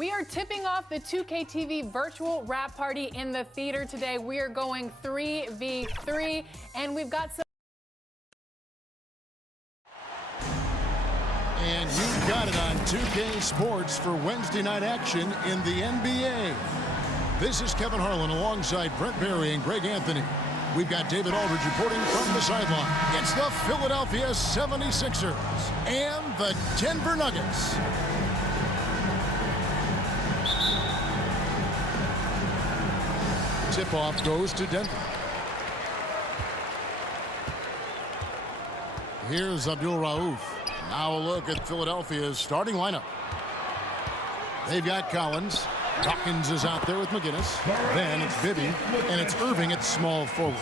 We are tipping off the 2KTV virtual rap party in the theater today. We are going 3v3, and we've got some. And you got it on 2K Sports for Wednesday night action in the NBA. This is Kevin Harlan alongside Brent Barry and Greg Anthony. We've got David Aldridge reporting from the sideline. It's the Philadelphia 76ers and the Denver Nuggets. Tip-off goes to Denver. Here's Abdul Rauf. Now a look at Philadelphia's starting lineup. They've got Collins. Dawkins is out there with McGinnis. Then it's Bibby, and it's Irving at small forward.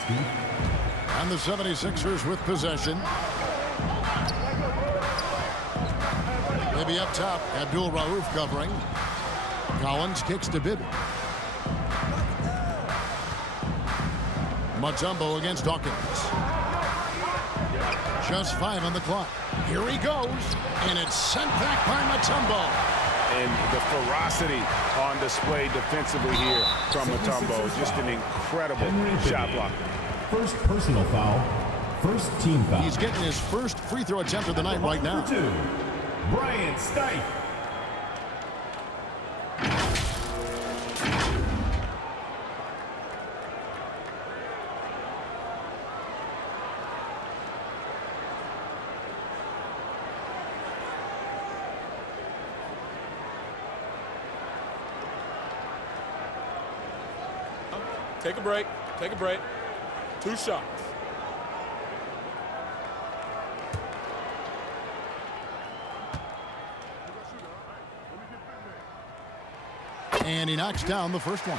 And the 76ers with possession. Bibby up top. Abdul Rauf covering. Collins kicks to Bibby. Mutombo against Dawkins. Just 5 on the clock. Here he goes, and it's sent back by Mutombo. And the ferocity on display defensively here from Mutombo. Just an incredible shot block. First personal foul. First team foul. He's getting his first free throw attempt of the night right now. Brian Stike. Take a break. Take a break. 2 shots. And he knocks down the first one.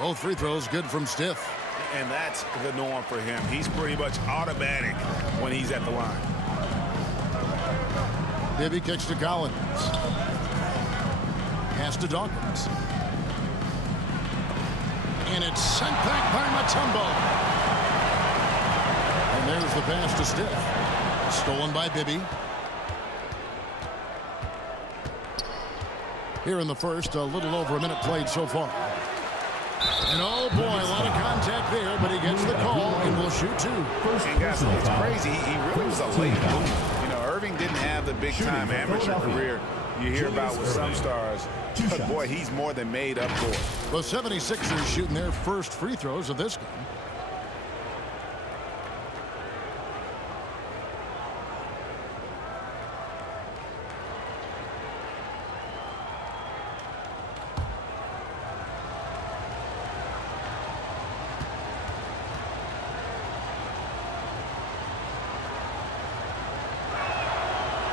Both free throws good from Stiff. And that's the norm for him. He's pretty much automatic when he's at the line. Bibby kicks to Collins. Pass to Dawkins. And it's sent back by Mutombo. And there's the pass to Stiff. Stolen by Bibby. Here in the first, a little over a minute played so far. And oh boy, a lot of contact there, but he gets the call and will shoot 2. And guys, it's crazy. He really was a late bloomer. You know, Irving didn't have the big-time amateur career you hear about with some stars. But boy, he's more than made up for it. The 76ers shooting their first free throws of this game.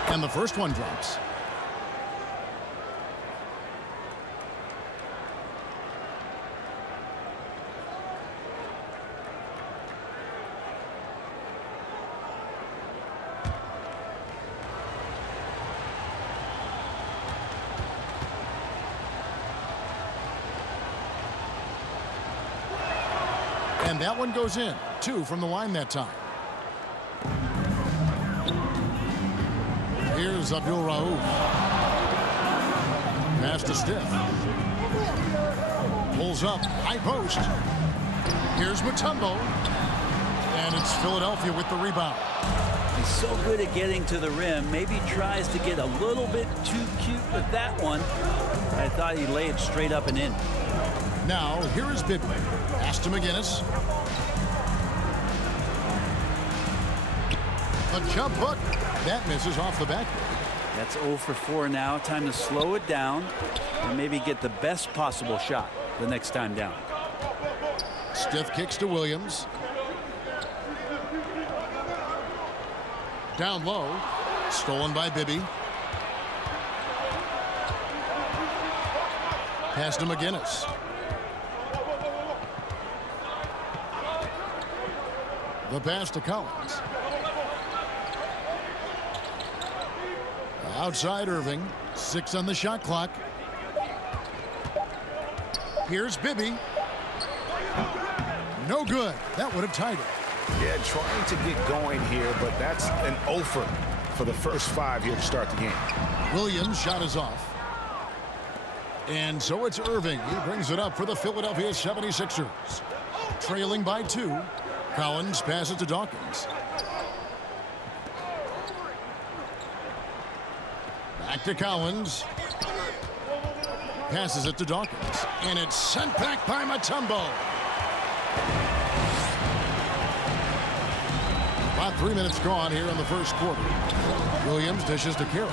And the first one drops. And that one goes in. 2 from the line that time. Here's Abdul Rauf. Pass to Stiff. Pulls up. High post. Here's Mutombo. And it's Philadelphia with the rebound. He's so good at getting to the rim. Maybe tries to get a little bit too cute with that one. I thought he'd lay it straight up and in. Now, here is Bibby. Pass to McGinnis. A jump hook. That misses off the backboard. That's 0 for 4 now. Time to slow it down and maybe get the best possible shot the next time down. Stiff kicks to Williams. Down low. Stolen by Bibby. Pass to McGinnis. The pass to Collins. Outside Irving. 6 on the shot clock. Here's Bibby. No good. That would have tied it. Yeah, trying to get going here, but that's an offer for the first 5 here to start the game. Williams' shot is off. And so it's Irving. He brings it up for the Philadelphia 76ers. Trailing by 2. Collins passes to Dawkins. Back to Collins. Passes it to Dawkins. And it's sent back by Mutombo. About 3 minutes gone here in the first quarter. Williams dishes to Carroll.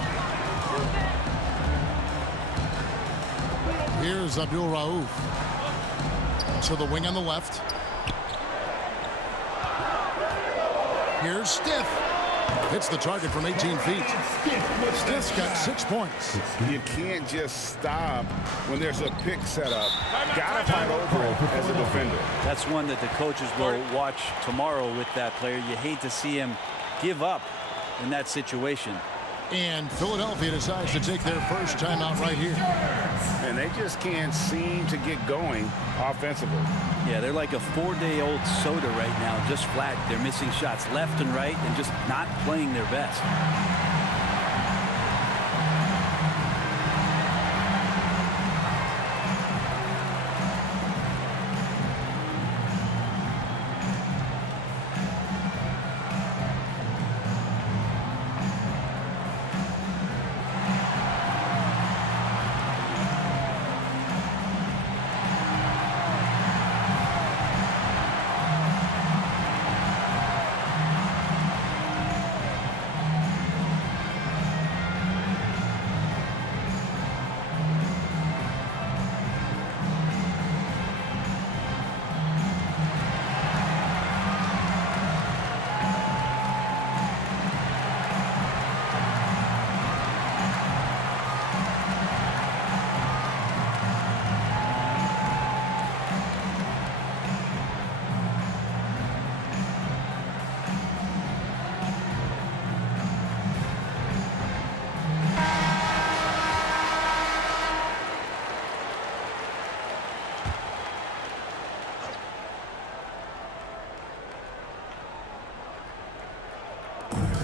Here's Abdul Rauf. To the wing on the left. Here's Stiff. Hits the target from 18 feet. Stiff's got 6 points. You can't just stop when there's a pick set up. Gotta fight over it as a defender. That's one that the coaches will watch tomorrow with that player. You hate to see him give up in that situation. And Philadelphia decides to take their first timeout right here. And they just can't seem to get going offensively. Yeah, they're like a 4-day-old soda right now, just flat. They're missing shots left and right and just not playing their best.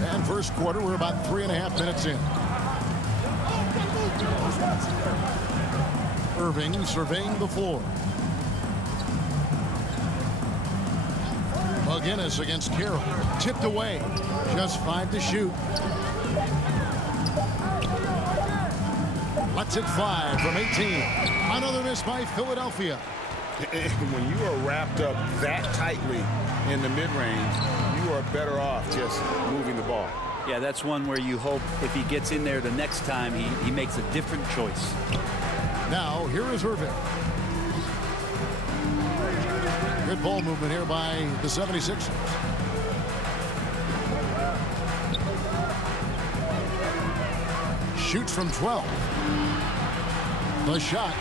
And first quarter, we're about 3.5 minutes in. Irving surveying the floor. McGinnis against Carroll. Tipped away. Just 5 to shoot. Lets it fly from 18. Another miss by Philadelphia. When you are wrapped up that tightly in the mid-range, you are better off just moving the ball. Yeah, that's one where you hope if he gets in there the next time, he makes a different choice. Now, here is Irving. Good ball movement here by the 76ers. Shoots from 12. The shot,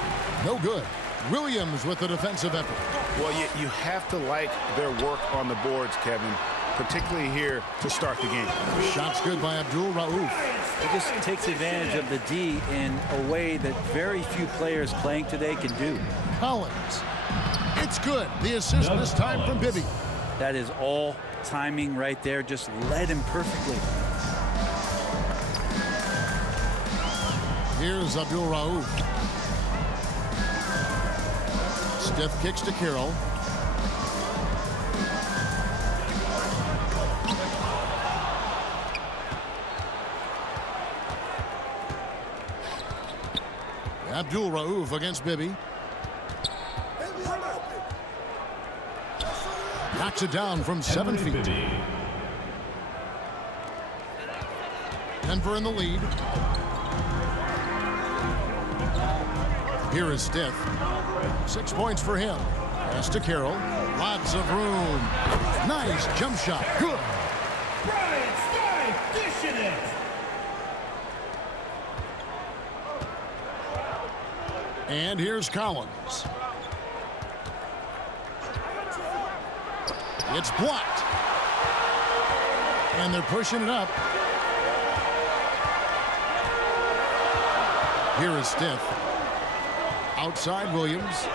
no good. Williams with the defensive effort. Well, you have to like their work on the boards, Kevin, particularly here to start the game. Shot's good by Abdul Rauf. It just takes advantage of the D in a way that very few players playing today can do. Collins. It's good. The assist this time from Bibby. That is all timing right there. Just led him perfectly. Here's Abdul Rauf. Stiff kicks to Carroll. Abdul Rauf against Bibby. Knocks it down from 7 feet. Denver in the lead. Here is Stiff. 6 points for him. Pass to Carroll. Lots of room. Nice jump shot. Good. Brian Stein dishing it. And here's Collins. It's blocked. And they're pushing it up. Here is Stiff. Outside Williams.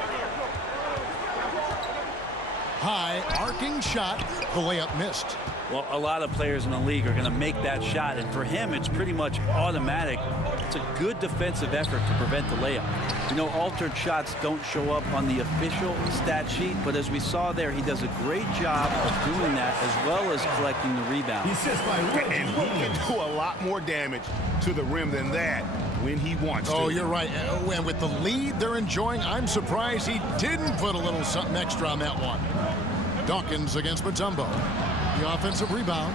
High arcing shot. The layup missed. Well, a lot of players in the league are going to make that shot, and for him, it's pretty much automatic. It's a good defensive effort to prevent the layup. You know, altered shots don't show up on the official stat sheet, but as we saw there, he does a great job of doing that as well as collecting the rebound. And he can do a lot more damage to the rim than that when he wants to. Oh, you're right. And with the lead they're enjoying, I'm surprised he didn't put a little something extra on that one. Dawkins against Mutombo. The offensive rebound.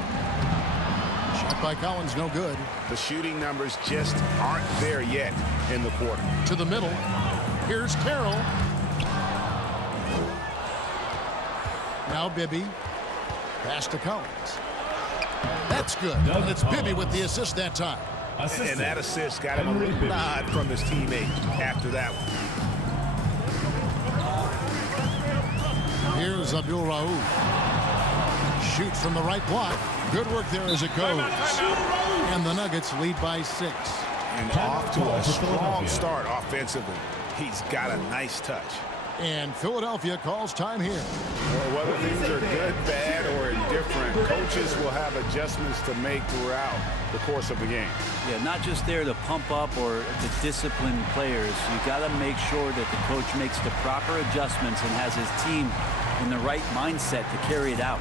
Shot by Collins, no good. The shooting numbers just aren't there yet in the quarter. To the middle. Here's Carroll. Now Bibby. Pass to Collins. That's good. And it's Bibby with the assist that time. And that assist got him a little nod from his teammate after that one. Here's Abdul Rauf. Shoots from the right block. Good work there as it goes. And the Nuggets lead by 6. And off to a strong start offensively. He's got a nice touch. And Philadelphia calls time here. Well, whether things are good, bad, or indifferent, coaches will have adjustments to make throughout the course of the game. Yeah, not just there to pump up or to discipline players. You got to make sure that the coach makes the proper adjustments and has his team in the right mindset to carry it out.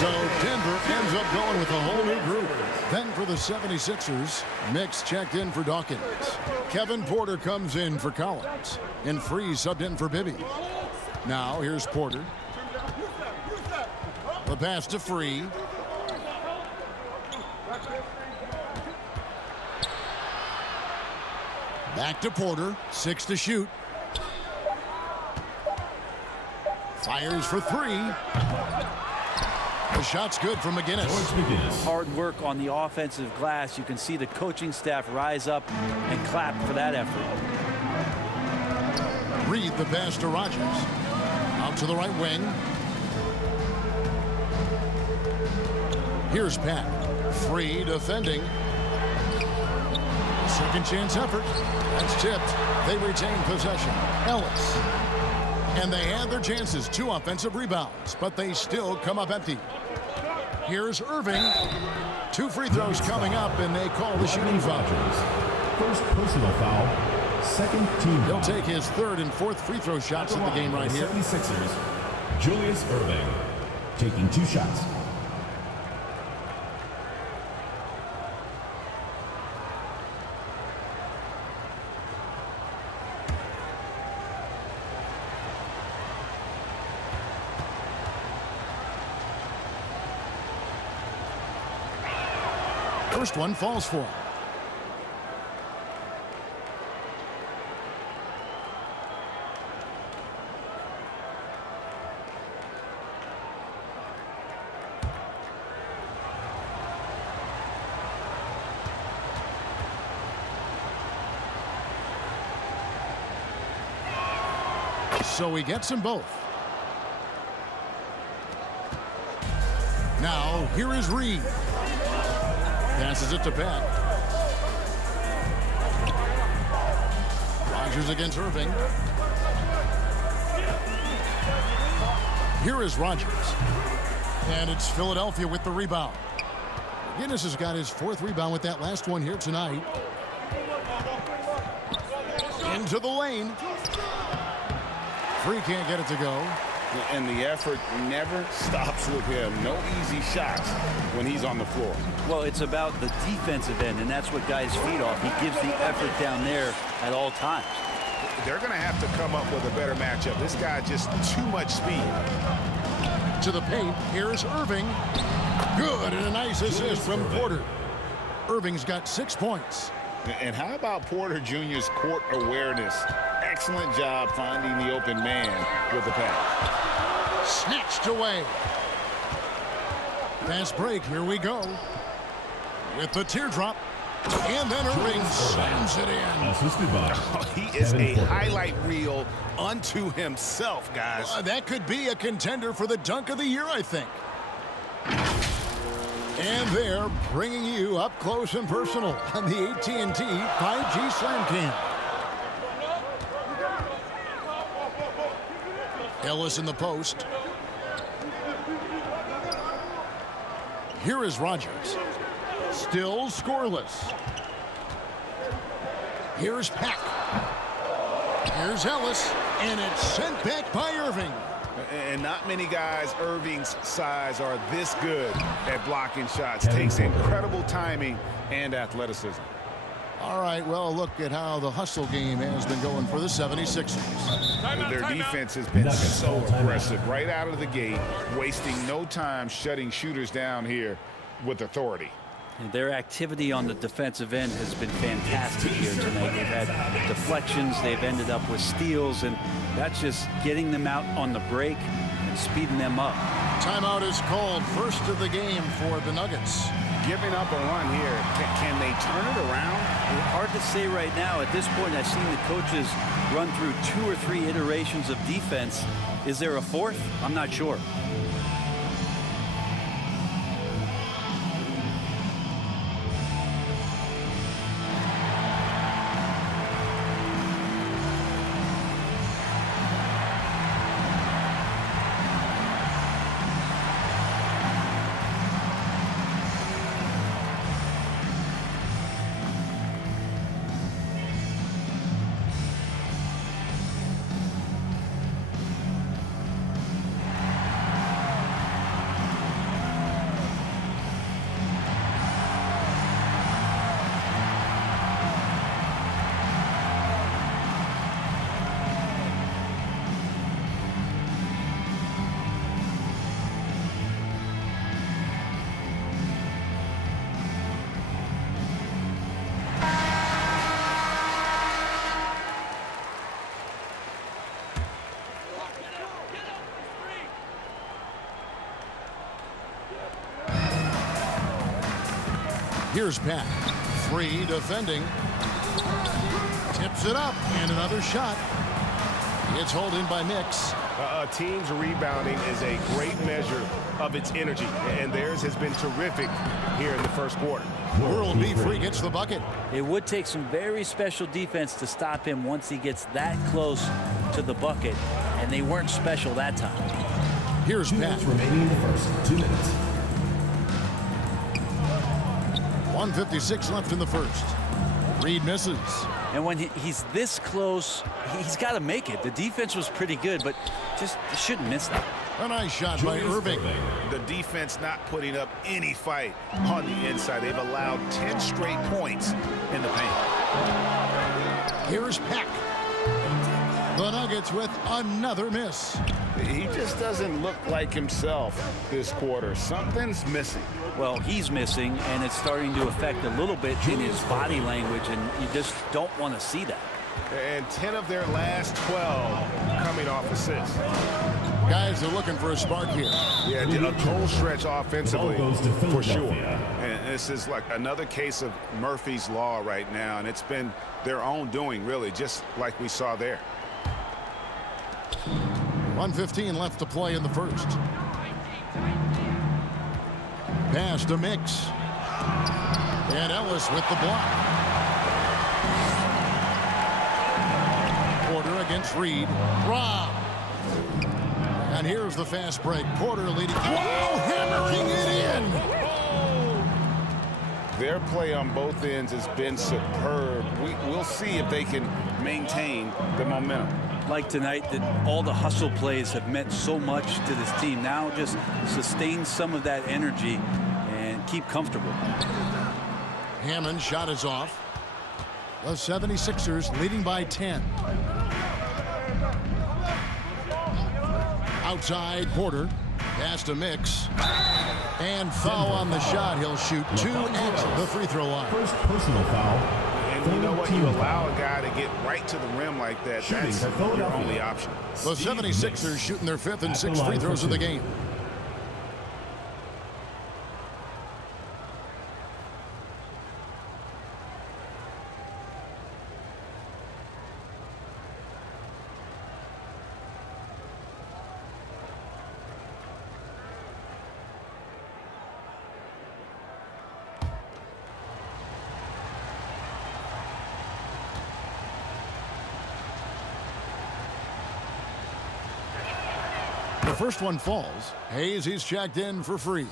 So Denver ends up going with a whole new group. Then for the 76ers, Mix checked in for Dawkins. Kevin Porter comes in for Collins. And Freeze subbed in for Bibby. Now here's Porter. The pass to Free. Back to Porter. 6 to shoot. Fires for 3. The shot's good from McGinnis. Hard work on the offensive glass. You can see the coaching staff rise up and clap for that effort. Reed the pass to Rogers. Out to the right wing. Here's Pat. Free defending. Second chance effort. That's tipped. They retain possession. Ellis. And they had their chances. 2 offensive rebounds, but they still come up empty. Here's Irving. 2 free throws coming up, and they call the shooting foul. First personal foul, second team He'll foul. take his 3rd and 4th free throw shots of the game right here. 76ers, Julius Irving, taking 2 shots. First one falls for him. So he gets them both. Now, here is Reed. Passes it to Pat. Rogers against Irving. Here is Rogers. And it's Philadelphia with the rebound. Guinness has got his 4th rebound with that last one here tonight. Into the lane. Free can't get it to go. And the effort never stops with him. No easy shots when he's on the floor. Well, it's about the defensive end, and that's what guys feed off. He gives the effort down there at all times. They're going to have to come up with a better matchup. This guy just too much speed. To the paint, here's Irving. Good, and a nice assist from Porter. Irving's got 6 points. And how about Porter Jr.'s court awareness? Excellent job finding the open man with the pass. Snatched away. Fast break, here we go. With the teardrop. And then Irving slams it in. Assisted by He is Kevin a Porter. highlight reel unto himself, guys. That could be a contender for the dunk of the year, I think. And they're bringing you up close and personal on the AT&T 5G Slam Cam. Ellis in the post. Here is Rogers. Still scoreless. Here's Pack. Here's Ellis, and it's sent back by Irving. And not many guys Irving's size are this good at blocking shots. Takes incredible timing and athleticism. All right, well, look at how the hustle game has been going for the 76ers. Their defense has been so aggressive right out of the gate, wasting no time shutting shooters down here with authority. And their activity on the defensive end has been fantastic here tonight. They've had deflections, they've ended up with steals, and that's just getting them out on the break and speeding them up. Timeout is called, first of the game for the Nuggets. Giving up a run here, can they turn it around? Hard to say right now. At this point, I've seen the coaches run through 2 or 3 iterations of defense. Is there a 4th? I'm not sure. Here's Pat. Free defending. Tips it up, and another shot. It's hauled in by Mix. A team's rebounding is a great measure of its energy, and theirs has been terrific here in the first quarter. World B. Free gets the bucket. It would take some very special defense to stop him once he gets that close to the bucket, and they weren't special that time. Here's 2 Pat. minutes remaining in the first. 2 minutes. 1:56 left in the first. Reed misses. And when he's this close, he's got to make it. The defense was pretty good, but just shouldn't miss that. A nice shot by Irving. The defense not putting up any fight on the inside. They've allowed 10 straight points in the paint. Here's Peck. The Nuggets with another miss. He just doesn't look like himself this quarter. Something's missing. Well, he's missing, and it's starting to affect a little bit in his body language, and you just don't want to see that. And 10 of their last 12 coming off assists. Guys are looking for a spark here. Yeah, a cold stretch offensively, Ball goes to for sure. Philadelphia. And this is like another case of Murphy's Law right now, and it's been their own doing, really, just like we saw there. 1:15 left to play in the first. Pass to Mix. And Ellis with the block. Porter against Reed. Rob. And here's the fast break. Porter leading. Wow, hammering it in. Their play on both ends has been superb. We'll see if they can maintain the momentum. Like tonight, that all the hustle plays have meant so much to this team. Now just sustain some of that energy and keep comfortable. Hammond shot is off. The 76ers leading by 10. Outside, Porter. Pass to Mix. And foul on the shot. He'll shoot 2 at the free throw line. First personal foul. And you know what? You allow a guy to get right to the rim like that. That's your only option. The 76ers shooting their 5th and 6th free throws of the game. The first one falls. Hayes, he's checked in for free.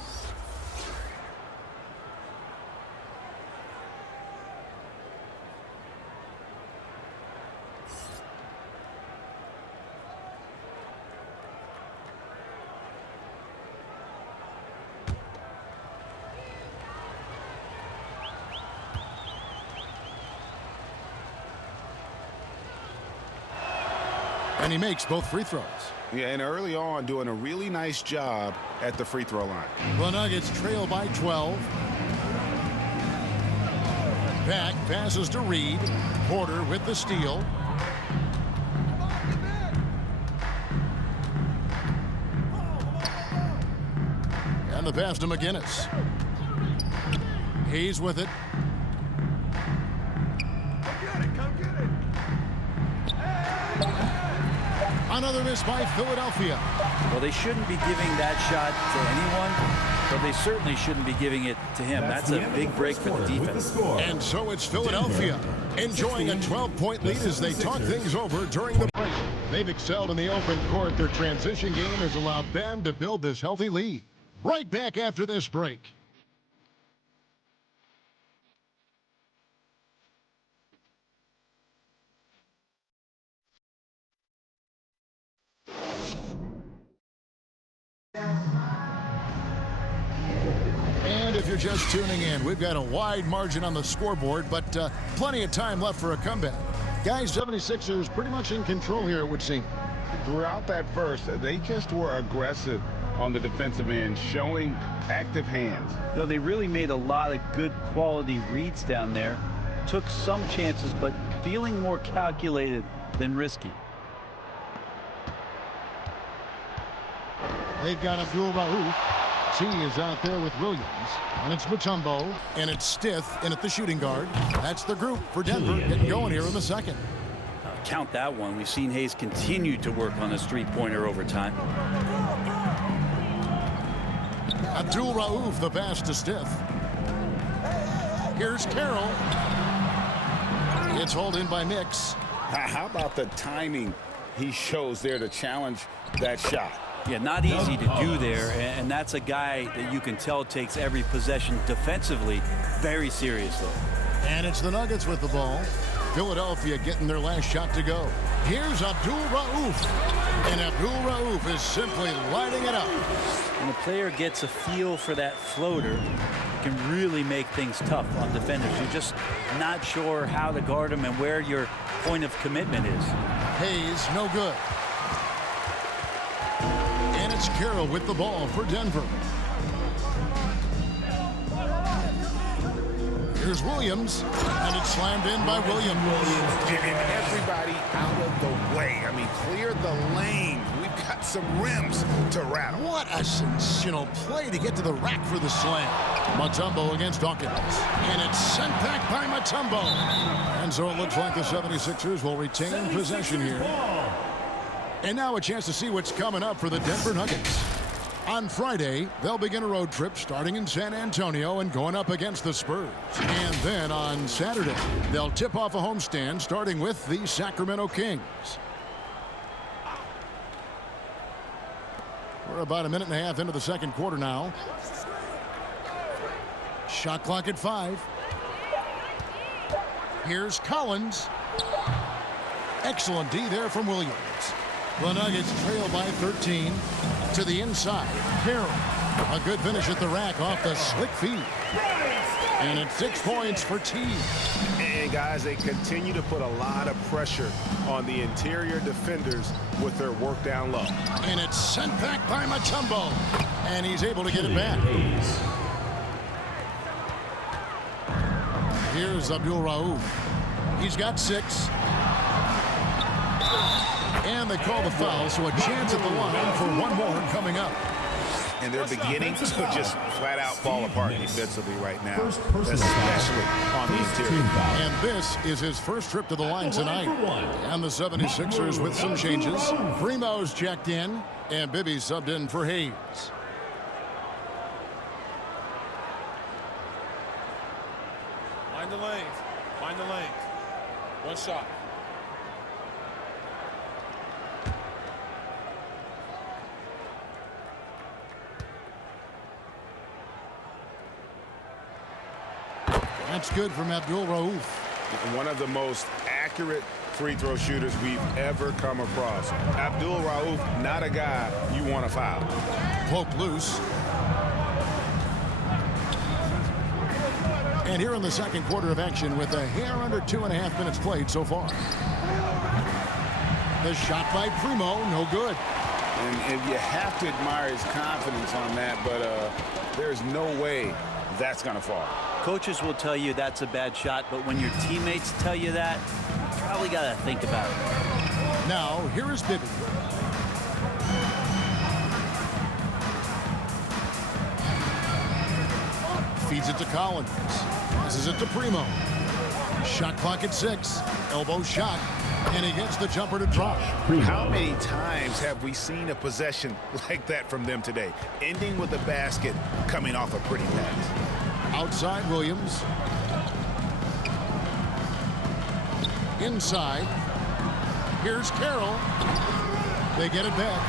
And he makes both free throws. Yeah, and early on doing a really nice job at the free throw line. The Nuggets trail by 12. Back passes to Reed. Porter with the steal. And the pass to McGinnis. Hayes with it. Another miss by Philadelphia. Well, they shouldn't be giving that shot to anyone, but they certainly shouldn't be giving it to him. That's a big break for the defense. And so it's Philadelphia enjoying a 12-point lead as they talk things over during the break. They've excelled in the open court. Their transition game has allowed them to build this healthy lead. Right back after this break. And if you're just tuning in, we've got a wide margin on the scoreboard, but plenty of time left for a comeback. Guys, 76ers pretty much in control here, it would seem. Throughout that first, they just were aggressive on the defensive end, showing active hands. You know, they really made a lot of good quality reads down there. Took some chances, but feeling more calculated than risky. They've got Abdul Rauf. T is out there with Williams. And it's Mutombo. And it's Stith in at the shooting guard. That's the group for Denver getting going here in the second. Count that one. We've seen Hayes continue to work on his three-pointer over time. Abdul Rauf, the pass to Stith. Here's Carroll. It's hauled in by Mix. How about the timing he shows there to challenge that shot? Yeah, not easy to do there, and that's a guy that you can tell takes every possession defensively very seriously. And it's the Nuggets with the ball. Philadelphia getting their last shot to go. Here's Abdul Rauf. And Abdul Rauf is simply lighting it up. When a player gets a feel for that floater, it can really make things tough on defenders. You're just not sure how to guard him and where your point of commitment is. Hayes, no good. And it's Carroll with the ball for Denver. Here's Williams, and it's slammed in by Williams. And everybody out of the way. I mean, clear the lane. We've got some rims to rattle. What a sensational play to get to the rack for the slam. Mutombo against Dawkins. And it's sent back by Mutombo. And so it looks like the 76ers will retain possession here. And now a chance to see what's coming up for the Denver Nuggets. On Friday, they'll begin a road trip starting in San Antonio and going up against the Spurs. And then on Saturday, they'll tip off a homestand starting with the Sacramento Kings. We're about a minute and a half into the second quarter now. Shot clock at 5. Here's Collins. Excellent D there from Williams. The Nuggets trail by 13. To the inside. Carroll. A good finish at the rack off the slick feed. And it's 6 points for T. And guys, they continue to put a lot of pressure on the interior defenders with their work down low. And it's sent back by Mutombo. And he's able to get it back. Here's Abdul Rauf. He's got 6. And they call the foul, so a chance at the line for one more coming up. And they're beginning to just flat out fall apart defensively right now, Personal especially on the interior. And this is his first trip to the line tonight. And the 76ers with some changes. Primo's checked in, and Bibby subbed in for Hayes. Find the lanes. Find the lanes. One shot. That's good from Abdul Rauf. One of the most accurate free throw shooters we've ever come across. Abdul Rauf, not a guy you want to foul. Poke loose. And here in the second quarter of action with a hair under 2.5 minutes played so far. The shot by Primo, no good. And you have to admire his confidence on that, but there's no way that's going to fall. Coaches will tell you that's a bad shot, but when your teammates tell you that, you probably got to think about it. Now, here is Bibby. Feeds it to Collins. Passes it to Primo. Shot clock at 6. Elbow shot. And he gets the jumper to drop. How many times have we seen a possession like that from them today? Ending with a basket, coming off a pretty pass. Outside Williams. Inside. Here's Carroll. They get it back.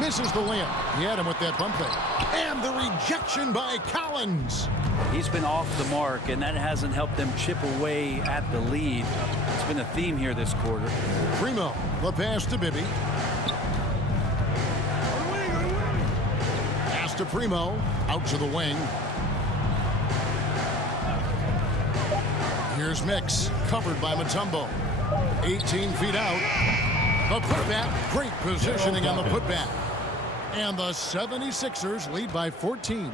Misses the layup. He had him with that bump fake. And the rejection by Collins. He's been off the mark, and that hasn't helped them chip away at the lead. It's been a theme here this quarter. Primo, the pass to Bibby. Pass to Primo, out to the wing. Here's Mix, covered by Mutombo. 18 feet out. The putback, great positioning on the putback. And the 76ers lead by 14.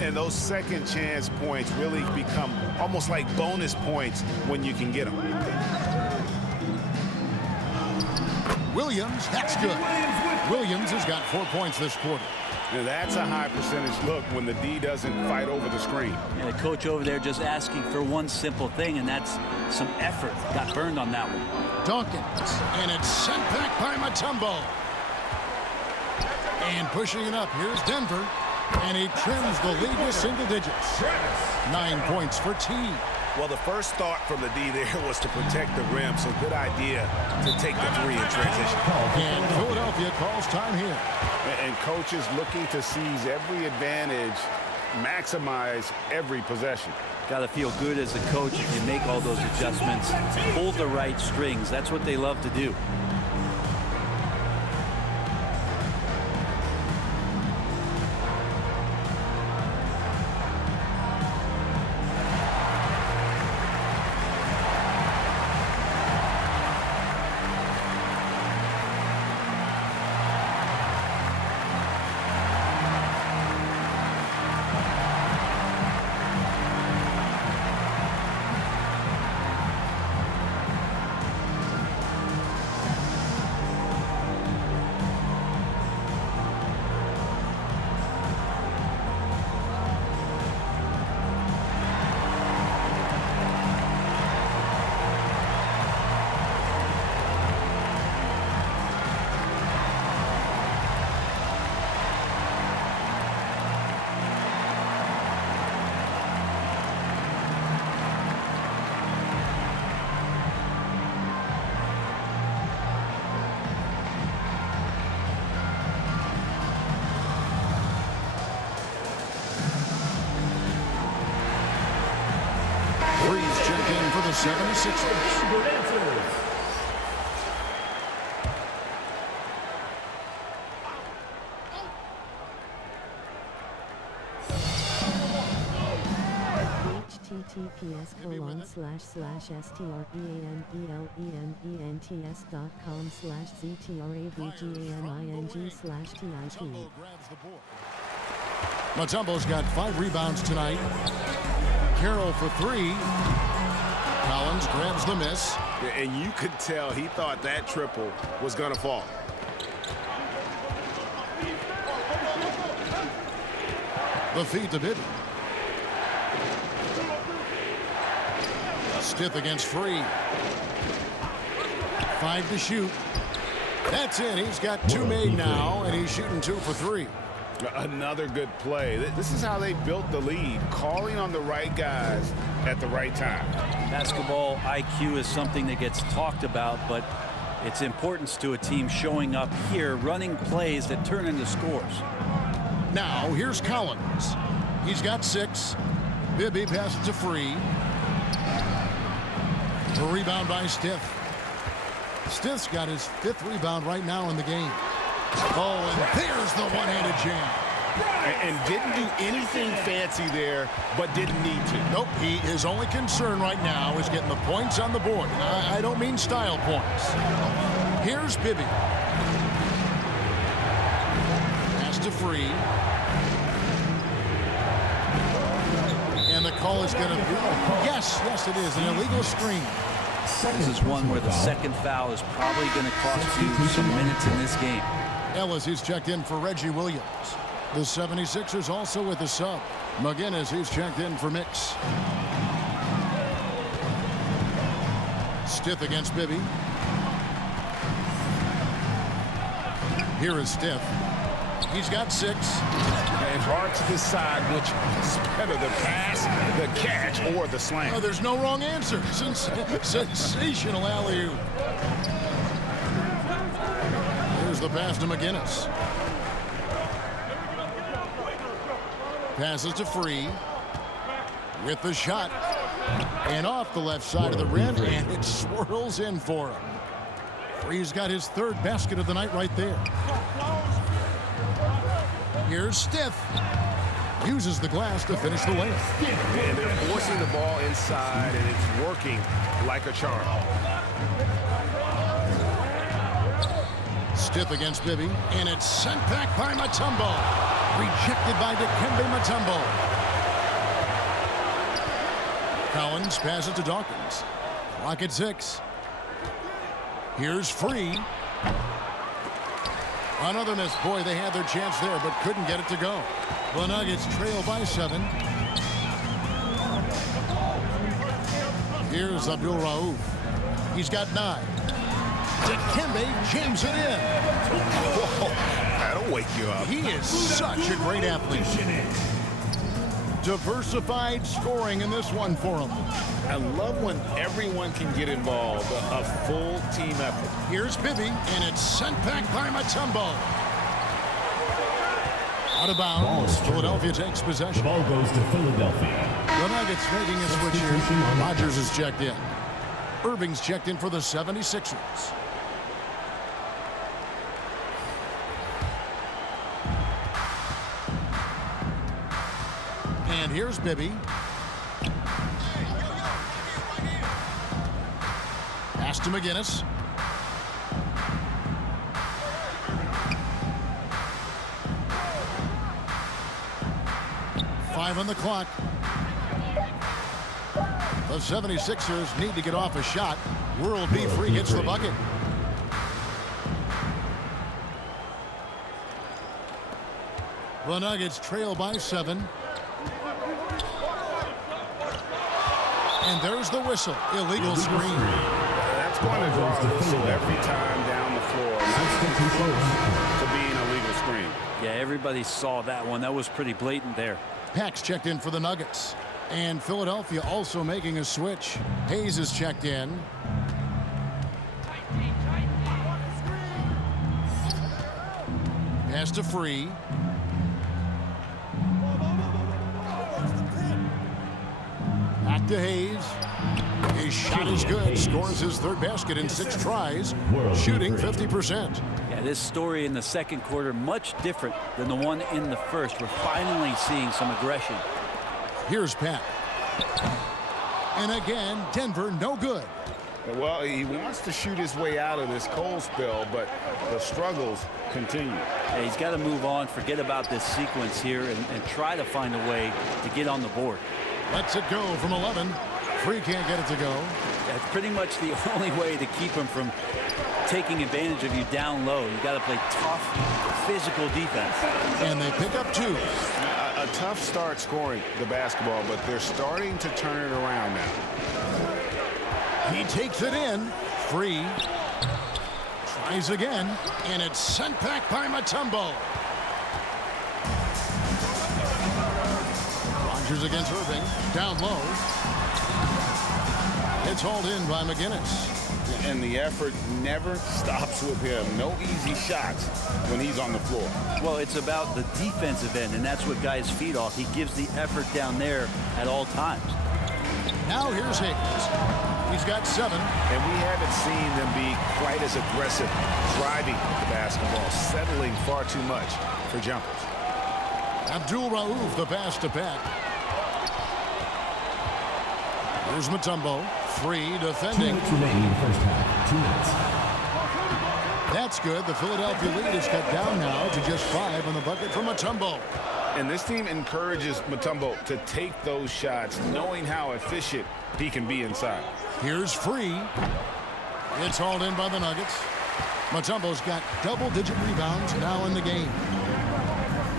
And those second chance points really become almost like bonus points when you can get them. Williams, that's good. Williams has got 4 points this quarter. Now that's a high percentage look when the D doesn't fight over the screen. And the coach over there just asking for one simple thing, and that's some effort. Got burned on that one. Dawkins, and it's sent back by Mutombo. And pushing it up, here's Denver. And he trims the lead to single digits. 9 points for T. Well, the first thought from the D there was to protect the rim, so good idea to take the 3 in transition. And Philadelphia calls time here. And coaches looking to seize every advantage, maximize every possession. Got to feel good as a coach if you make all those adjustments. Pull the right strings. That's what they love to do. the 76ers. https://strapens/starbings/ZTRAVGAMING/TIP. Mutombo's got 5 rebounds tonight. Carroll for 3. Collins grabs the miss. And you could tell he thought that triple was going to fall. The feed to Bibby. Stith against Free. 5 to shoot. That's it. He's got 2 made now, and he's shooting 2 for 3. Another good play. This is how they built the lead, calling on the right guys at the right time. Basketball IQ is something that gets talked about, but its importance to a team showing up here, running plays that turn into scores. Now, here's Collins. He's got 6. Bibby passes to Free. A rebound by Stith. Stith's got his 5th rebound right now in the game. Oh, and there's the one-handed jam. And didn't do anything fancy there, but didn't need to. Nope, his only concern right now is getting the points on the board. I don't mean style points. Here's Bibby. Pass to Free. And the call is going to be, yes, it is, an illegal screen. This is one where the second foul is probably going to cost you some minutes in this game. Ellis, he's checked in for Reggie Williams. The 76ers also with a sub. McGinnis, he's checked in for Mix. Stith against Bibby. Here is Stith. He's got 6. And hard to decide which is better, the pass, the catch, or the slam. Oh, there's no wrong answer. Sensational alley-oop. Here's the pass to McGinnis. Passes to Free. With the shot. And off the left side of the rim, and it swirls in for him. Free's got his 3rd basket of the night right there. Here's Stith. Uses the glass to finish the layup. And they're forcing the ball inside, and it's working like a charm. Stith against Bibby, and it's sent back by Mutombo. Rejected by Dikembe Mutombo. Collins passes to Dawkins. Clock at 6. Here's Free. Another miss. Boy, they had their chance there, but couldn't get it to go. The Nuggets trail by 7. Here's Abdul Rauf. He's got 9. Dikembe jams it in. Whoa, that'll wake you up. He is such a great athlete. Diversified scoring in this one for him. I love when everyone can get involved, a full team effort. Here's Bibby, and it's sent back by Mutombo. Out of bounds. Philadelphia takes possession. The ball goes to Philadelphia. The Nuggets making a switch here. Rodgers is checked in. Irving's checked in for the 76ers. And here's Bibby. Pass to McGinnis. Five on the clock. The 76ers need to get off a shot. World B. Free gets the bucket. The Nuggets trail by 7. And there's the whistle. Illegal screen. That's going to draw a whistle every time down the floor. Not close to being a legal screen. Yeah, everybody saw that one. That was pretty blatant there. Pax checked in for the Nuggets. And Philadelphia also making a switch. Hayes is checked in. Pass to Free. Back to Hayes. His shot is good. Scores his third basket in 6 tries. Shooting 50%. Yeah, this story in the second quarter much different than the one in the first. We're finally seeing some aggression. Here's Pat. And again, Denver no good. Well, he wants to shoot his way out of this cold spell, but the struggles continue. Yeah, he's got to move on, forget about this sequence here, and try to find a way to get on the board. Lets it go from 11. Free can't get it to go. That's pretty much the only way to keep him from taking advantage of you down low. You got to play tough, physical defense. And they pick up 2. A tough start scoring the basketball, but they're starting to turn it around now. He takes it in. Free. Tries again. And it's sent back by Mutombo. Rogers against Irving. Down low. It's hauled in by McGinnis. And the effort never stops with him. No easy shots when he's on the floor. Well, it's about the defensive end, and that's what guys feed off. He gives the effort down there at all times. Now here's Hayes. He's got 7. And we haven't seen them be quite as aggressive driving the basketball, settling far too much for jumpers. Abdul Rauf, the pass to Pat. Here's Mutombo. Free, defending. 2 minutes remaining in the first half. 2 minutes. That's good. The Philadelphia lead is cut down now to just 5 on the bucket from Mutombo. And this team encourages Mutombo to take those shots, knowing how efficient he can be inside. Here's Free. It's hauled in by the Nuggets. Mutombo's got double-digit rebounds now in the game.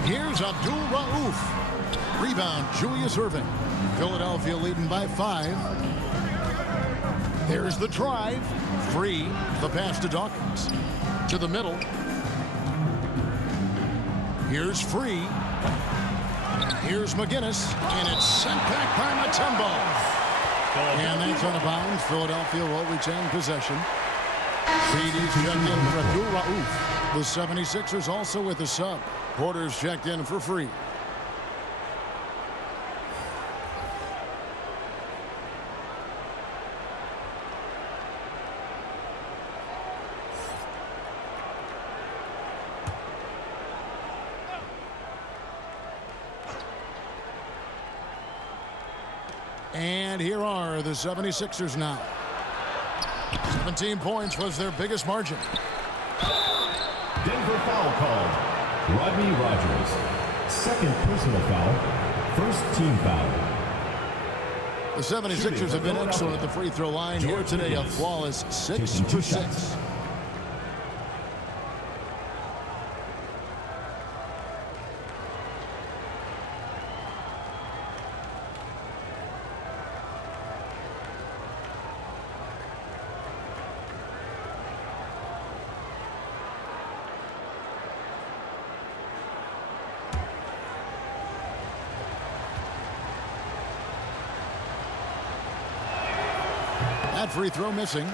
Here's Abdul Rauf. Rebound, Julius Irving. Philadelphia leading by 5. There's the drive. Free. The pass to Dawkins. To the middle. Here's Free. Here's McGinnis. And it's sent back by Mutombo. And that's out of bounds. Philadelphia will retain possession. CD's checked in for Abdul Rauf. The 76ers also with a sub. Porter's checked in for Free. And here are the 76ers now. 17 points was their biggest margin. Denver foul called. Rodney Rogers. Second personal foul. First team foul. The 76ers have been excellent at the free throw line here today. A flawless 6 for 6. That free throw missing.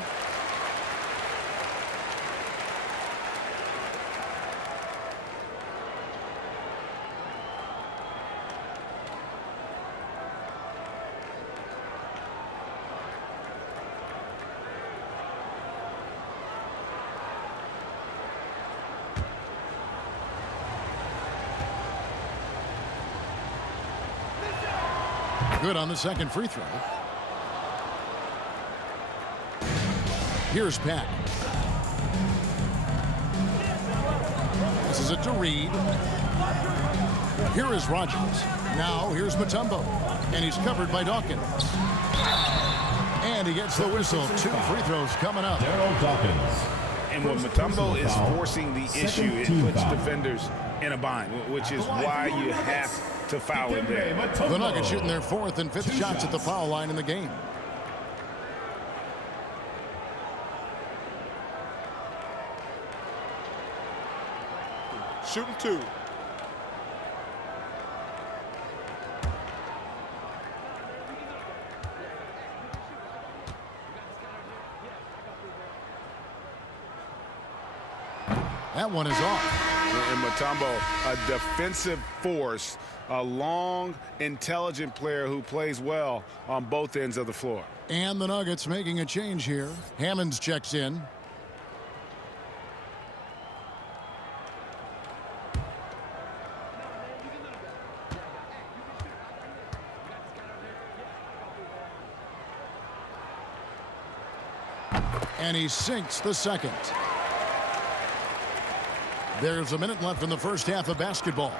Good on the second free throw. Here's Pat. This is it to Reed. Here is Rogers. Now here's Mutombo. And he's covered by Dawkins. And he gets the whistle. 2 free throws coming up. Daryl Dawkins. And when Mutombo is forcing the issue, it puts defenders in a bind, which is why you have to foul him there. The Nuggets shooting their 4th and 5th shots at the foul line in the game. Shooting 2. That one is off. And Mutombo, a defensive force, a long, intelligent player who plays well on both ends of the floor. And the Nuggets making a change here. Hammonds checks in. And he sinks the second. There's a minute left in the first half of basketball.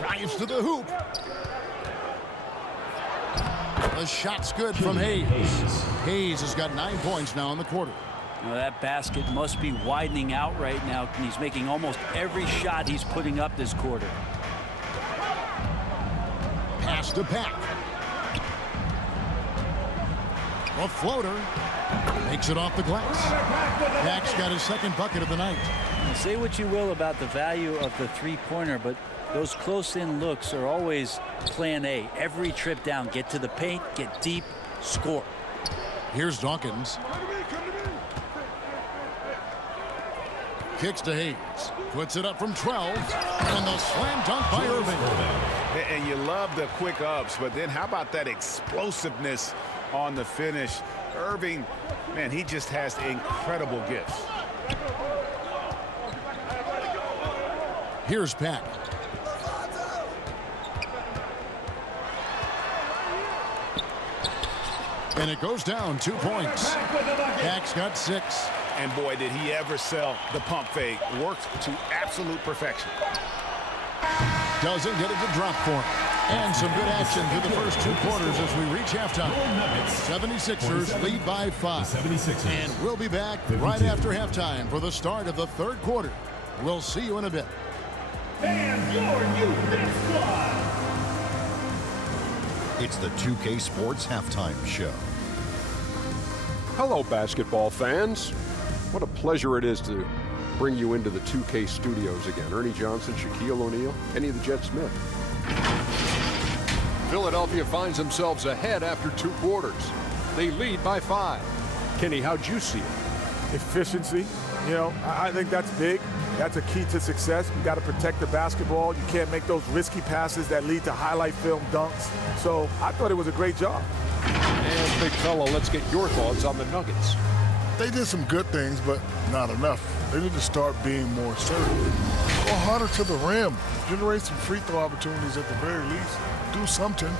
Drives to the hoop. The shot's good from Hayes. Hayes has got 9 points now in the quarter. Now that basket must be widening out right now, and he's making almost every shot he's putting up this quarter. Pass to Pack. A floater. Makes it off the glass. Pack's got his second bucket of the night. Now, say what you will about the value of the three-pointer, but those close-in looks are always plan A. Every trip down, get to the paint, get deep, score. Here's Dawkins. Kicks to Hayes. Puts it up from 12. And the slam dunk by Irving. And you love the quick ups, but then how about that explosiveness on the finish? Irving, man, he just has incredible gifts. Here's Pack. And it goes down 2 points. Pack's got 6. And boy, did he ever sell the pump fake. Worked to absolute perfection. Doesn't get it to drop for him. And some good action through the first 2 quarters as we reach halftime. 76ers lead by 5. And we'll be back right after halftime for the start of the third quarter. We'll see you in a bit. And your youth next squad. It's the 2K Sports Halftime Show. Hello, basketball fans. What a pleasure it is to bring you into the 2K studios again. Ernie Johnson, Shaquille O'Neal, Kenny the Jet Smith. Philadelphia finds themselves ahead after 2 quarters. They lead by 5. Kenny, how'd you see it? Efficiency. You know, I think that's big. That's a key to success. You got to protect the basketball. You can't make those risky passes that lead to highlight film dunks. So I thought it was a great job. And big fella, let's get your thoughts on the Nuggets. They did some good things, but not enough. They need to start being more assertive. Go harder to the rim. Generate some free throw opportunities at the very least. Do something.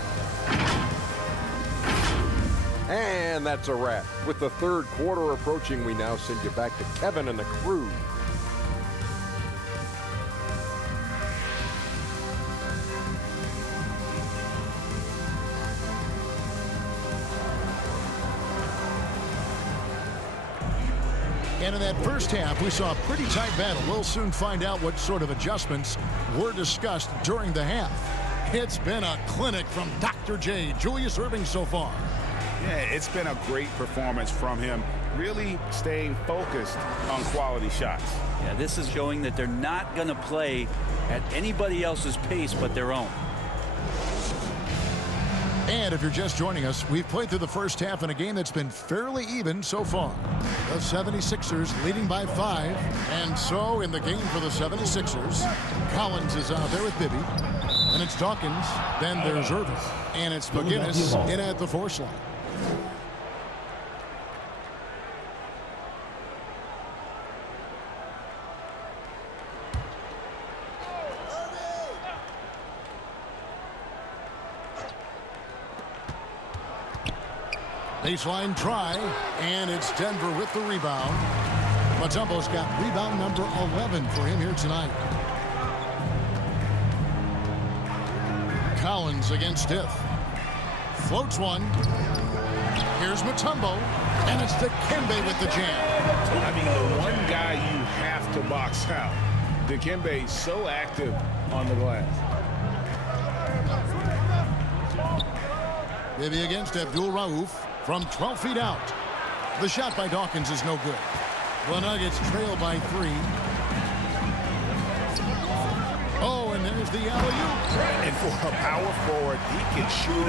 And that's a wrap. With the third quarter approaching, we now send you back to Kevin and the crew. And in that first half, we saw a pretty tight battle. We'll soon find out what sort of adjustments were discussed during the half. It's been a clinic from Dr. J, Julius Erving so far. Yeah, it's been a great performance from him, really staying focused on quality shots. Yeah, this is showing that they're not going to play at anybody else's pace but their own. And if you're just joining us, we've played through the first half in a game that's been fairly even so far. The 76ers leading by 5. And so in the game for the 76ers, Collins is out there with Bibby. And it's Dawkins. Then there's Irving. And it's McGinnis in at the force line. Baseline try, and it's Denver with the rebound. Mutombo's got rebound number 11 for him here tonight. Collins against Stith. Floats one. Here's Mutombo, and it's Dikembe with the jam. I mean, the one guy you have to box out. Dikembe so active on the glass. Bibby against Abdul Rauf. From 12 feet out. The shot by Dawkins is no good. The Nuggets trail by 3. Oh, and there's the alley-oop. And for a power forward, he can shoot,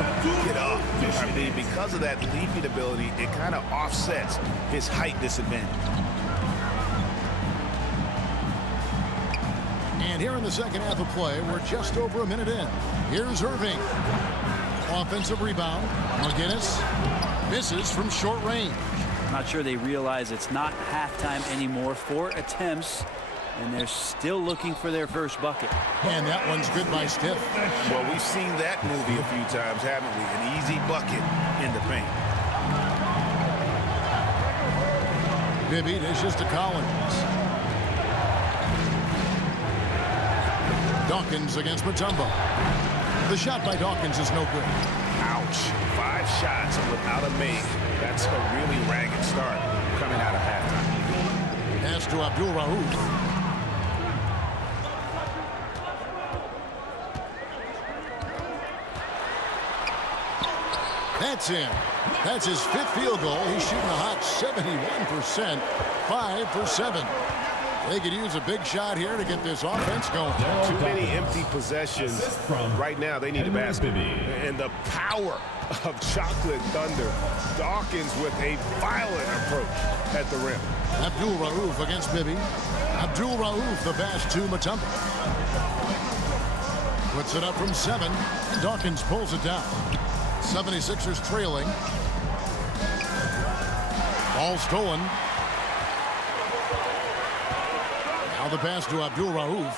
get up. I mean, because of that leaping ability, it kind of offsets his height disadvantage. here in the second half of play. We're just over a minute in. Here's Irving. Offensive rebound. McGinnis misses from short range. Not sure they realize it's not halftime anymore. 4 attempts, and they're still looking for their first bucket. And that one's good by Stiff. Well, we've seen that movie a few times, haven't we? An easy bucket in the paint. Bibby dishes to Collins. Dawkins against Mutombo. The shot by Dawkins is no good. Ouch. 5 shots without a make. That's a really ragged start coming out of halftime. Pass to Abdul Rauf. That's in. That's his 5th field goal. He's shooting a hot 71%. 5 for 7. They could use a big shot here to get this offense going. Too many empty possessions. Right now, they need a basket. And the power of Chocolate Thunder. Dawkins with a violent approach at the rim. Abdul Rauf against Bibby. Abdul Rauf, the pass to Mutombo. Puts it up from 7. Dawkins pulls it down. 76ers trailing. Ball stolen. Now the pass to Abdul Rauf.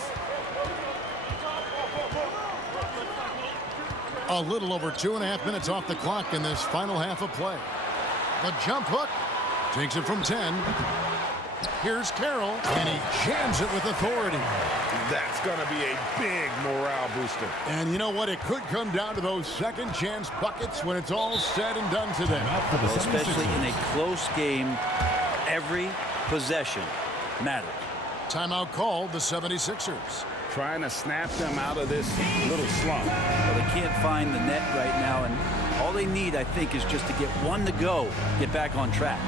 A little over 2.5 minutes off the clock in this final half of play. The jump hook takes it from 10. Here's Carroll, and he jams it with authority. That's going to be a big morale booster. And you know what? It could come down to those second chance buckets when it's all said and done today. Especially in a close game, every possession matters. Timeout called the 76ers. Trying to snap them out of this little slump. Well, they can't find the net right now, and all they need, I think, is just to get one to go, get back on track.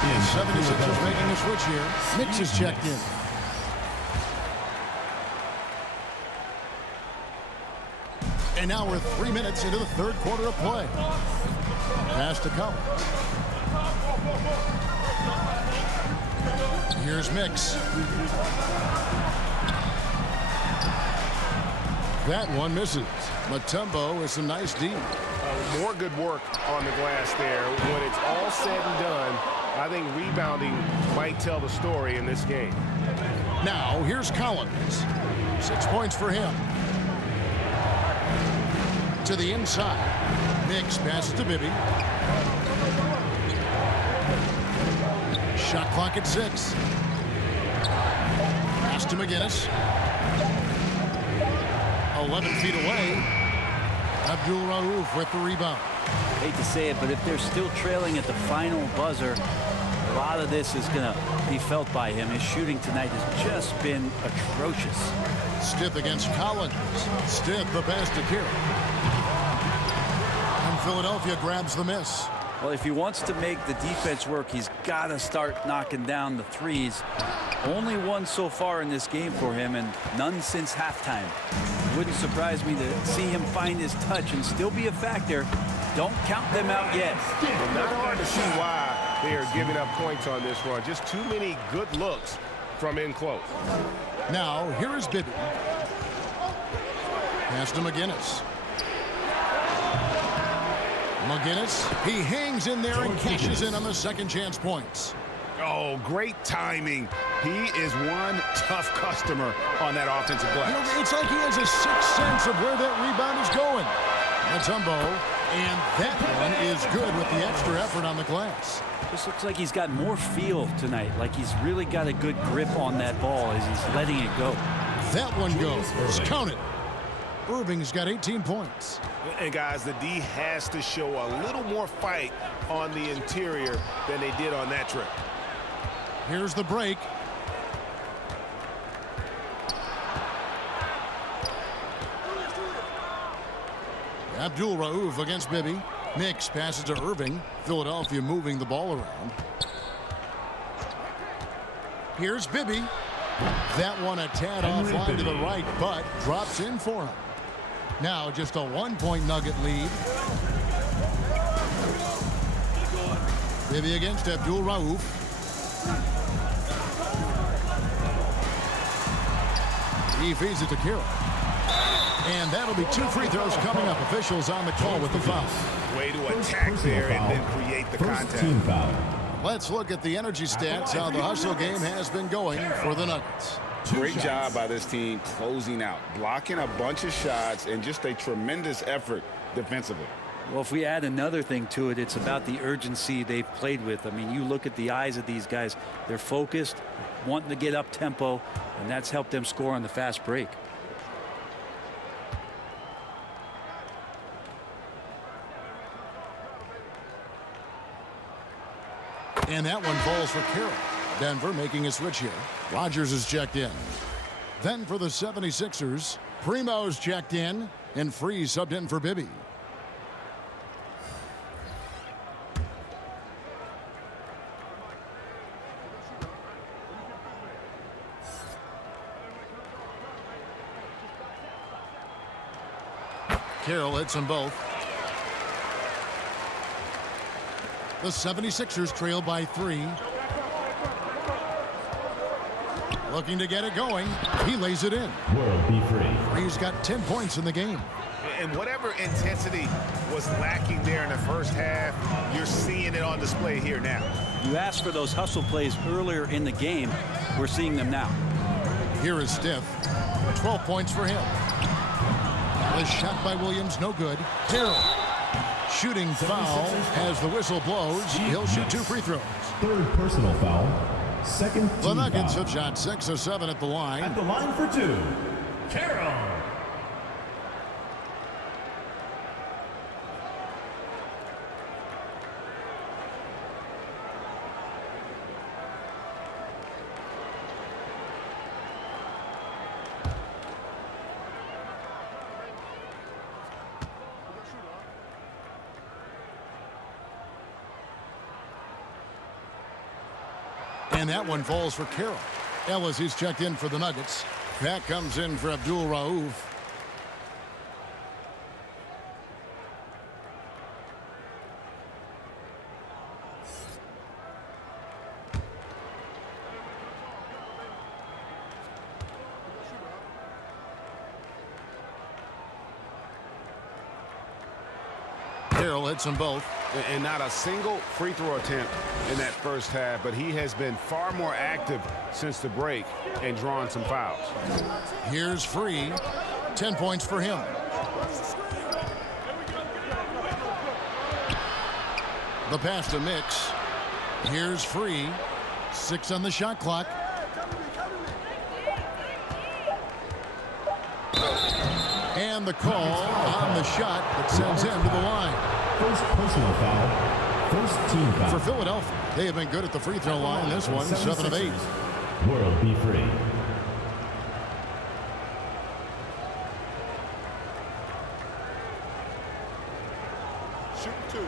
The 76ers making a switch here. Mix is checked in. And now we're 3 minutes into the third quarter of play. Pass to Collins. Here's Mix. That one misses. Mutombo with some nice D. More good work on the glass there. When it's all said and done, I think rebounding might tell the story in this game. Now, here's Collins. 6 points for him. To the inside. Mix passes to Bibby. Shot clock at 6. Pass to McGinnis. 11 feet away. Abdul Rauf with the rebound. Hate to say it, but if they're still trailing at the final buzzer, a lot of this is going to be felt by him. His shooting tonight has just been atrocious. Stiff against Collins. Stiff the pass to Kira. And Philadelphia grabs the miss. Well, if he wants to make the defense work, he's got to start knocking down the threes. Only one so far in this game for him, and none since halftime. Wouldn't surprise me to see him find his touch and still be a factor. Don't count them out yet. Well, not hard to see why they are giving up points on this run. Just too many good looks from in close. Now, here is Bibby. Pass to McGinnis. McGinnis, he hangs in there and cashes in on the second chance points. Oh, great timing. He is one tough customer on that offensive glass. You know, it's like he has a sixth sense of where that rebound is going. Mutombo, and that one is good with the extra effort on the glass. This looks like he's got more feel tonight, like he's really got a good grip on that ball as he's letting it go. That one goes. Count it. Irving's got 18 points. And guys, the D has to show a little more fight on the interior than they did on that trip. Here's the break. Abdul Rauf against Bibby. Mix passes to Irving. Philadelphia moving the ball around. Here's Bibby. That one a tad offline to the right, but drops in for him. Now just a 1-point Nugget lead. Bibby against Abdul Rauf. He feeds it to Carroll. And that'll be 2 free throws coming up. Officials on the call with the foul. Way to attack there and then create the contact. Team foul. Let's look at the energy stats, how the hustle game has been going for the Nuggets. Great job by this team closing out, blocking a bunch of shots, and just a tremendous effort defensively. Well, if we add another thing to it, it's about the urgency they've played with. I mean, you look at the eyes of these guys. They're focused, wanting to get up tempo, and that's helped them score on the fast break. And that one falls for Carroll. Denver making a switch here. Rogers is checked in. Then for the 76ers, Primo's checked in, and Freeze subbed in for Bibby. Carroll hits them both. The 76ers trail by 3. Looking to get it going. He lays it in. World be free. He's got 10 points in the game. And whatever intensity was lacking there in the first half, you're seeing it on display here now. You asked for those hustle plays earlier in the game. We're seeing them now. Here is Stiff. 12 points for him. The shot by Williams, no good. Carroll. Shooting foul as the whistle blows. He'll shoot 2 free throws. Third personal foul. Second team The Nuggets foul. have shot 6 of 7 at the line. At the line for 2. Carroll. And that one falls for Carroll. Ellis, he's checked in for the Nuggets. That comes in for Abdul Rauf. Carroll hits them both. And not a single free throw attempt in that first half, but he has been far more active since the break and drawn some fouls. Here's Free. 10 points for him. The pass to Mix. Here's Free. 6 on the shot clock. And the call on the shot that sends him to the line. First personal foul. First team foul. For Philadelphia, they have been good at the free throw line. This one, 7 of 8. World be free. Shoot 2.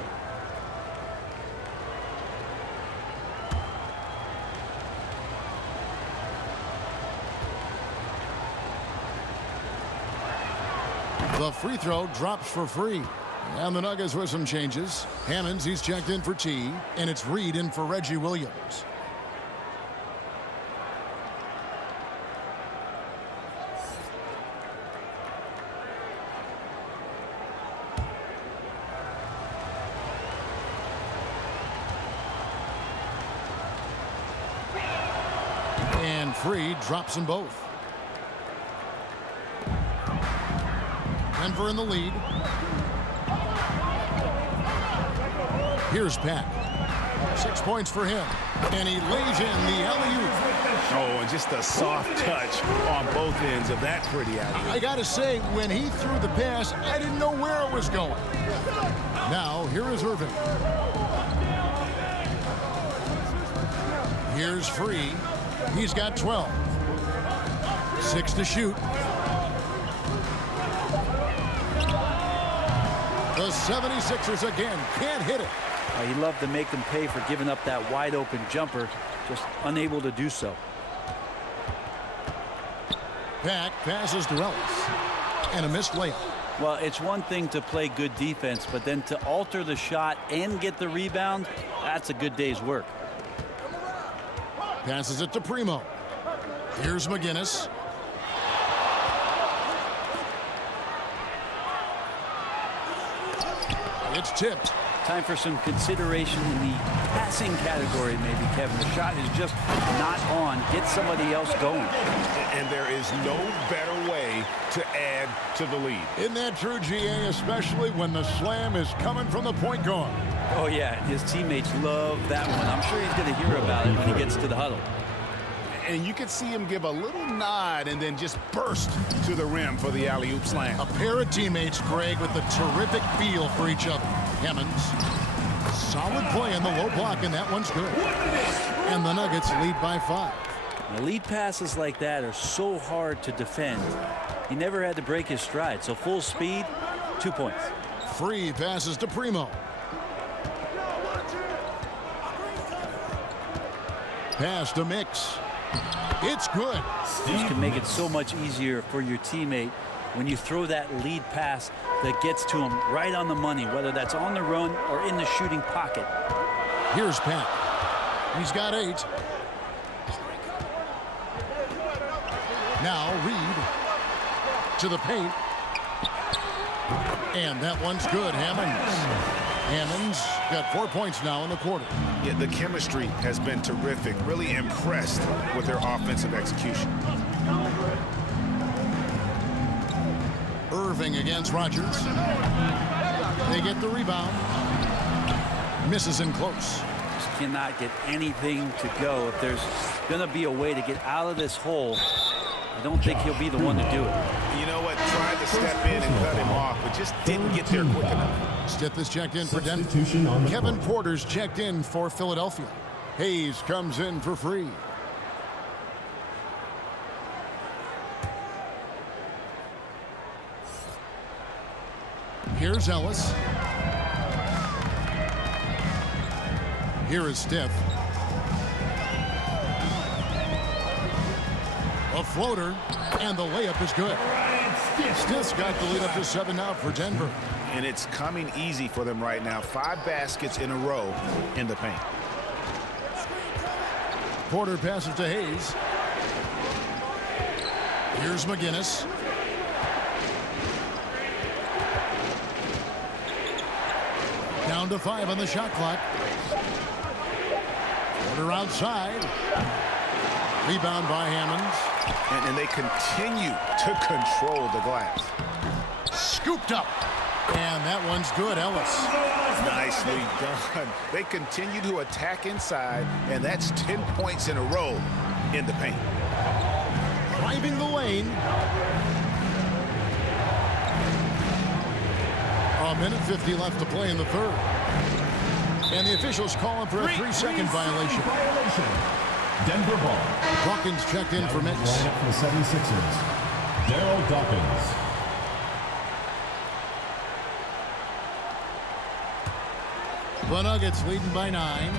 The free throw drops for Free. And the Nuggets with some changes. Hammonds, he's checked in for T. And it's Reed in for Reggie Williams. And Free drops them both. Denver in the lead. Here's Pat. 6 points for him. And he lays in the alley-oop. Oh, and just a soft touch on both ends of that pretty alley-oop. I got to say, when he threw the pass, I didn't know where it was going. Now, here is Irving. Here's Free. He's got 12. 6 to shoot. The 76ers again can't hit it. He loved to make them pay for giving up that wide open jumper, just unable to do so. Back passes to Ellis. And a missed layup. Well, it's one thing to play good defense, but then to alter the shot and get the rebound, that's a good day's work. Passes it to Primo. Here's McGinnis. It's tipped. Time for some consideration in the passing category, maybe, Kevin. The shot is just not on. Get somebody else going. And there is no better way to add to the lead. Isn't that true, GA, especially when the slam is coming from the point guard? Oh, yeah, his teammates love that one. I'm sure he's going to hear about it when he gets to the huddle. And you could see him give a little nod and then just burst to the rim for the alley-oop slam. A pair of teammates, Greg, with a terrific feel for each other. Hammonds. Solid play in the low block, and that one's good. And the Nuggets lead by 5. The lead passes like that are so hard to defend. He never had to break his stride, so full speed, 2 points. Free passes to Primo. Pass to Mix. It's good. This can make it so much easier for your teammate when you throw that lead pass that gets to him right on the money, whether that's on the run or in the shooting pocket. Here's Pat. He's got 8. Now Reed to the paint. And that one's good. Hammonds got 4 points now in the quarter. Yeah, the chemistry has been terrific. Really impressed with their offensive execution. Irving against Rogers. They get the rebound. Misses in close. Just cannot get anything to go. If there's going to be a way to get out of this hole, I don't think he'll be the one to do it. You know what? Tried to step in and cut him off, but just didn't get there quick enough. Stith is checked in for Denver. Kevin Porter's checked in for Philadelphia. Hayes comes in for Free. Here's Ellis. Here is Stith. A floater, and the layup is good. Stith's got the lead up to 7 now for Denver. And it's coming easy for them right now. 5 baskets in a row in the paint. Porter passes to Hayes. Here's McGinnis. Down to 5 on the shot clock. Porter outside. Rebound by Hammonds. And they continue to control the glass. Scooped up. And that one's good, Ellis. Nicely done. They continue to attack inside, and that's 10 points in a row in the paint. Driving the lane. A minute 50 left to play in the third. And the officials calling for a 3-second violation. Denver ball. Dawkins checked in for Mix. Lineup for the 76ers. Daryl Dawkins. The Nuggets leading by 9.